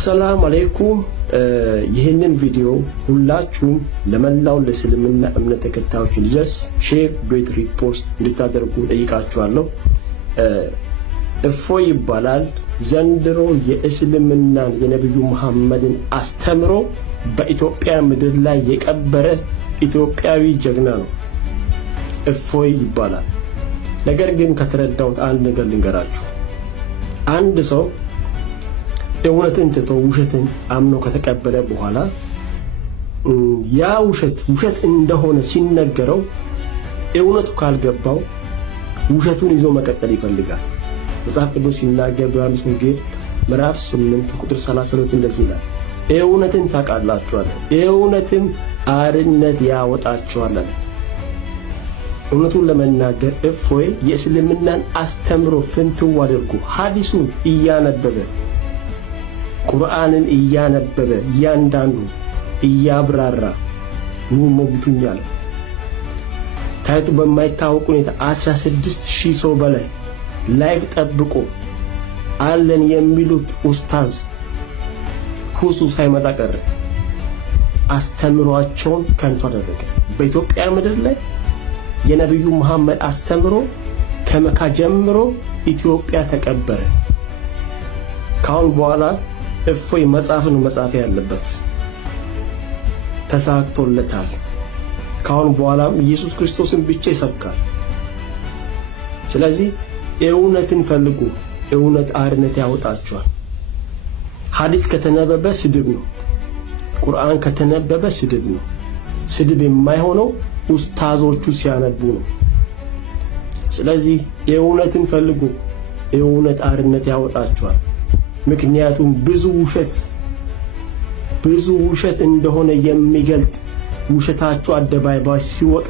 አሰላሙ አለይኩም። ይህንን ቪዲዮ ሁላችሁም ለመላው ለእስልምና እምነት ተከታዮች እንዲደርስ ሼር፣ ሪፖስት እንድታደርጉ ጠይቃችኋለሁ። እፎይ ይባላል። ዘንድሮ የእስልምናን የነብዩ መሐመድን አስተምሮ በኢትዮጵያ ምድር ላይ የቀበረ ኢትዮጵያዊ ጀግና ነው። እፎይ ይባላል። ነገር ግን ከተረዳሁት አንድ ነገር ልንገራችሁ። አንድ ሰው እውነትን ትቶ ውሸትን አምኖ ከተቀበለ በኋላ ያ ውሸት እንደሆነ ሲነገረው እውነቱ ካልገባው ውሸቱን ይዞ መቀጠል ይፈልጋል። መጽሐፍ ቅዱስ ሲናገር በዮሐንስ ወንጌል ምዕራፍ 8 ቁጥር 32 እንደዚህ ይላል፣ እውነትን ታውቃላችኋል፣ እውነትም አርነት ያወጣችኋል። እውነቱን ለመናገር እፎይ የእስልምናን አስተምሮ ፍንትው አድርጎ ሐዲሱን እያነበበ ቁርአንን እያነበበ እያንዳንዱ እያብራራ ኑ ሞግቱኝ ያለው ታይቶ በማይታወቅ ሁኔታ 16000 ሰው በላይ ላይቭ ጠብቆ አለን የሚሉት ኡስታዝ ሁሱ ሳይመጣ ቀረ። አስተምሯቸውን ከንቱ አደረገ። በኢትዮጵያ ምድር ላይ የነብዩ መሐመድ አስተምሮ ከመካ ጀምሮ ኢትዮጵያ ተቀበረ። ካሁን በኋላ እፎይ መጽሐፍን መጻፍ ያለበት ተሳክቶለታል። ካሁን በኋላም ኢየሱስ ክርስቶስን ብቻ ይሰብካል። ስለዚህ እውነትን ፈልጉ፣ እውነት አርነት ያወጣችኋል። ሐዲስ ከተነበበ ስድብ ነው። ቁርአን ከተነበበ ስድብ ነው። ስድብ የማይሆነው ኡስታዞቹ ሲያነቡ ነው። ስለዚህ እውነትን ፈልጉ፣ እውነት አርነት ያወጣችኋል። ምክንያቱም ብዙ ውሸት እንደሆነ የሚገልጥ ውሸታቸው አደባባይ ሲወጣ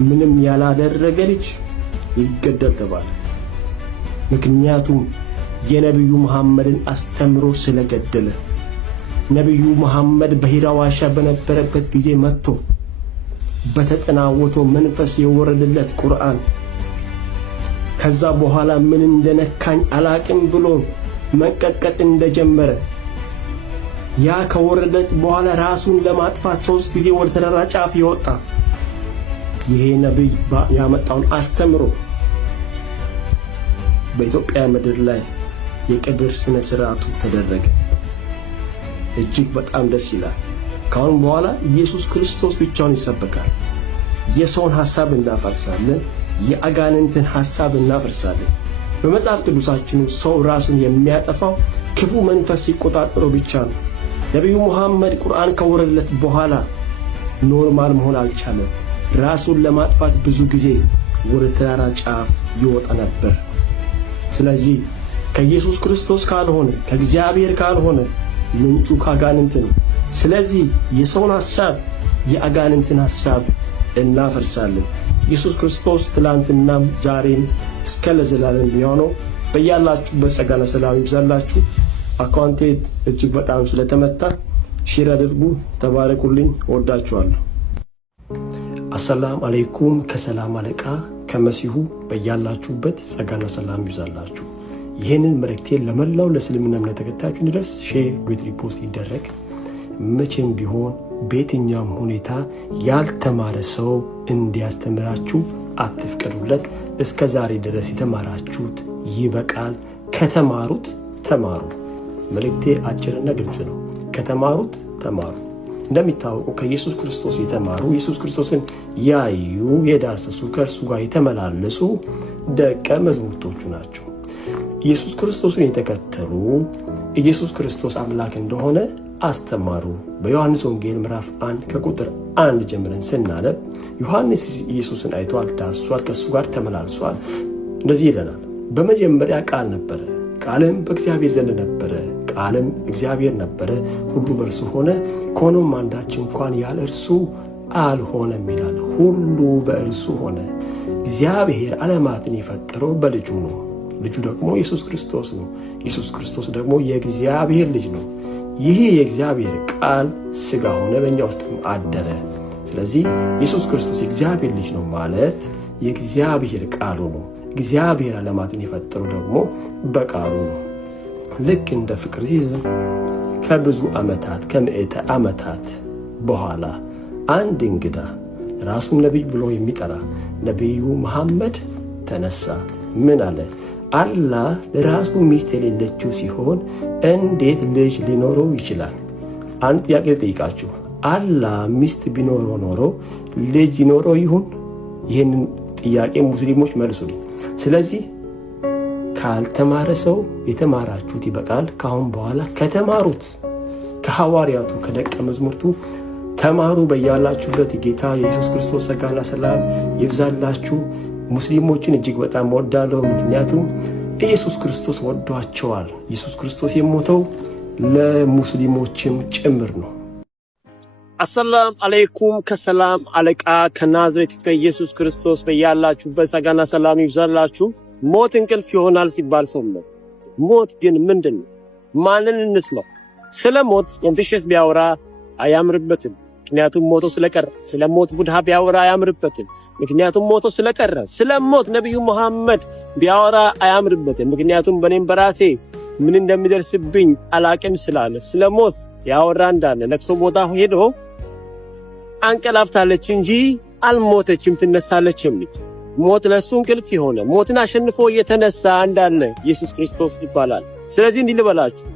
ምንም ያላደረገ ልጅ ይገደል ተባለ። ምክንያቱም የነብዩ መሐመድን አስተምሮ ስለገደለ። ነብዩ መሐመድ በሂራ ዋሻ በነበረበት ጊዜ መጥቶ በተጠናወተው መንፈስ የወረደለት ቁርአን ከዛ በኋላ ምን እንደነካኝ አላቅም ብሎ መንቀጥቀጥ እንደጀመረ ያ ከወረደት በኋላ ራሱን ለማጥፋት 3 ጊዜ ወደ ተራራ ጫፍ ይወጣ። ይሄ ነብይ ያመጣውን አስተምሮ በኢትዮጵያ ምድር ላይ የቀብር ስነ ስርዓቱ ተደረገ። እጅግ በጣም ደስ ይላል። ካሁን በኋላ ኢየሱስ ክርስቶስ ብቻውን ይሰበካል። የሰውን ሐሳብ እናፈርሳለን፣ የአጋንንትን ሐሳብ እናፈርሳለን። በመጽሐፍ ቅዱሳችን ሰው ራሱን የሚያጠፋው ክፉ መንፈስ ሲቆጣጠረው ብቻ ነው። ነብዩ መሐመድ ቁርአን ከወረደለት በኋላ ኖርማል መሆን አልቻለም። ራሱን ለማጥፋት ብዙ ጊዜ ወደ ተራራ ጫፍ ይወጣ ነበር። ስለዚህ ከኢየሱስ ክርስቶስ ካልሆነ ከእግዚአብሔር ካልሆነ ምንጩ ከአጋንንት ነው። ስለዚህ የሰውን ሐሳብ የአጋንንትን ሐሳብ እናፈርሳለን። ኢየሱስ ክርስቶስ ትላንትናም ዛሬም እስከ ለዘላለም ቢሆነው በያላችሁበት ጸጋና ሰላም ይብዛላችሁ። አካውንቴ እጅግ በጣም ስለተመታ ሼር አድርጉ። ተባረኩልኝ። ወዳችኋለሁ። አሰላም አለይኩም። ከሰላም አለቃ ከመሲሁ በያላችሁበት ጸጋና ሰላም ይብዛላችሁ። ይህንን መልእክቴን ለመላው ለእስልምና እምነት ተከታዮች እንዲደርስ ሼር፣ ሪፖስት ይደረግ። መቼም ቢሆን በየትኛውም ሁኔታ ያልተማረ ሰው እንዲያስተምራችሁ አትፍቀዱለት። እስከ ዛሬ ድረስ የተማራችሁት ይበቃል። ከተማሩት ተማሩ። መልእክቴ አጭርና ግልጽ ነው። ከተማሩት ተማሩ። እንደሚታወቀው ከኢየሱስ ክርስቶስ የተማሩ ኢየሱስ ክርስቶስን ያዩ የዳሰሱ ከእርሱ ጋር የተመላለሱ ደቀ መዛሙርቶቹ ናቸው። ኢየሱስ ክርስቶስን የተከተሉ ኢየሱስ ክርስቶስ አምላክ እንደሆነ አስተማሩ። በዮሐንስ ወንጌል ምዕራፍ 1 ከቁጥር 1 ጀምረን ስናነብ ዮሐንስ ኢየሱስን አይቷል፣ ዳስሷል፣ ከእሱ ጋር ተመላልሷል። እንደዚህ ይለናል፣ በመጀመሪያ ቃል ነበረ፣ ቃልም በእግዚአብሔር ዘንድ ነበረ፣ ቃልም እግዚአብሔር ነበረ፣ ሁሉ በእርሱ ሆነ፣ ከሆነም አንዳች እንኳን ያለ እርሱ አልሆነም ይላል። ሁሉ በእርሱ ሆነ። እግዚአብሔር ዓለማትን የፈጠረው በልጁ ነው። ልጁ ደግሞ ኢየሱስ ክርስቶስ ነው። ኢየሱስ ክርስቶስ ደግሞ የእግዚአብሔር ልጅ ነው። ይህ የእግዚአብሔር ቃል ሥጋ ሆነ፣ በእኛ ውስጥም አደረ። ስለዚህ ኢየሱስ ክርስቶስ የእግዚአብሔር ልጅ ነው ማለት የእግዚአብሔር ቃሉ ነው። እግዚአብሔር ዓለማትን የፈጠረው ደግሞ በቃሉ ነው። ልክ እንደ ፍቅር ሲዝም ከብዙ ዓመታት ከምዕተ ዓመታት በኋላ አንድ እንግዳ ራሱን ነቢይ ብሎ የሚጠራ ነቢዩ መሐመድ ተነሳ። ምን አለ? አላህ ለራሱ ሚስት የሌለችው ሲሆን እንዴት ልጅ ሊኖረው ይችላል? አንድ ጥያቄ ልጠይቃችሁ። አላህ ሚስት ቢኖረው ኖሮ ልጅ ይኖረው ይሁን? ይህንን ጥያቄ ሙስሊሞች መልሱልኝ። ስለዚህ ካልተማረ ሰው የተማራችሁት ይበቃል። ካሁን በኋላ ከተማሩት ከሐዋርያቱ ከደቀ መዝሙርቱ ተማሩ። በያላችሁበት የጌታ የኢየሱስ ክርስቶስ ጸጋና ሰላም ይብዛላችሁ። ሙስሊሞችን እጅግ በጣም ወዳለሁ፣ ምክንያቱም ኢየሱስ ክርስቶስ ወዷቸዋል። ኢየሱስ ክርስቶስ የሞተው ለሙስሊሞችም ጭምር ነው። አሰላም አለይኩም። ከሰላም አለቃ ከናዝሬቱ ከኢየሱስ ክርስቶስ በያላችሁበት ጸጋና ሰላም ይብዛላችሁ። ሞት እንቅልፍ ይሆናል ሲባል ሰምተናል። ሞት ግን ምንድነው? ማንን እንስማው? ስለ ሞት ኮንፊሽየስ ቢያወራ አያምርበትም፣ ምክንያቱም ሞቶ ስለቀረ። ስለ ሞት ቡድሃ ቢያወራ አያምርበትም፣ ምክንያቱም ሞቶ ስለቀረ። ስለ ሞት ነብዩ መሐመድ ቢያወራ አያምርበትም፣ ምክንያቱም በኔም በራሴ ምን እንደሚደርስብኝ አላቅም ስላለ። ስለ ሞት ያወራ እንዳለ ለቅሶ ቦታ ሄዶ አንቀላፍታለች እንጂ አልሞተችም ትነሳለች የሚል ሞት ለሱ እንቅልፍ የሆነ ሞትን አሸንፎ የተነሳ እንዳለ ኢየሱስ ክርስቶስ ይባላል። ስለዚህ እንዲህ ልበላችሁ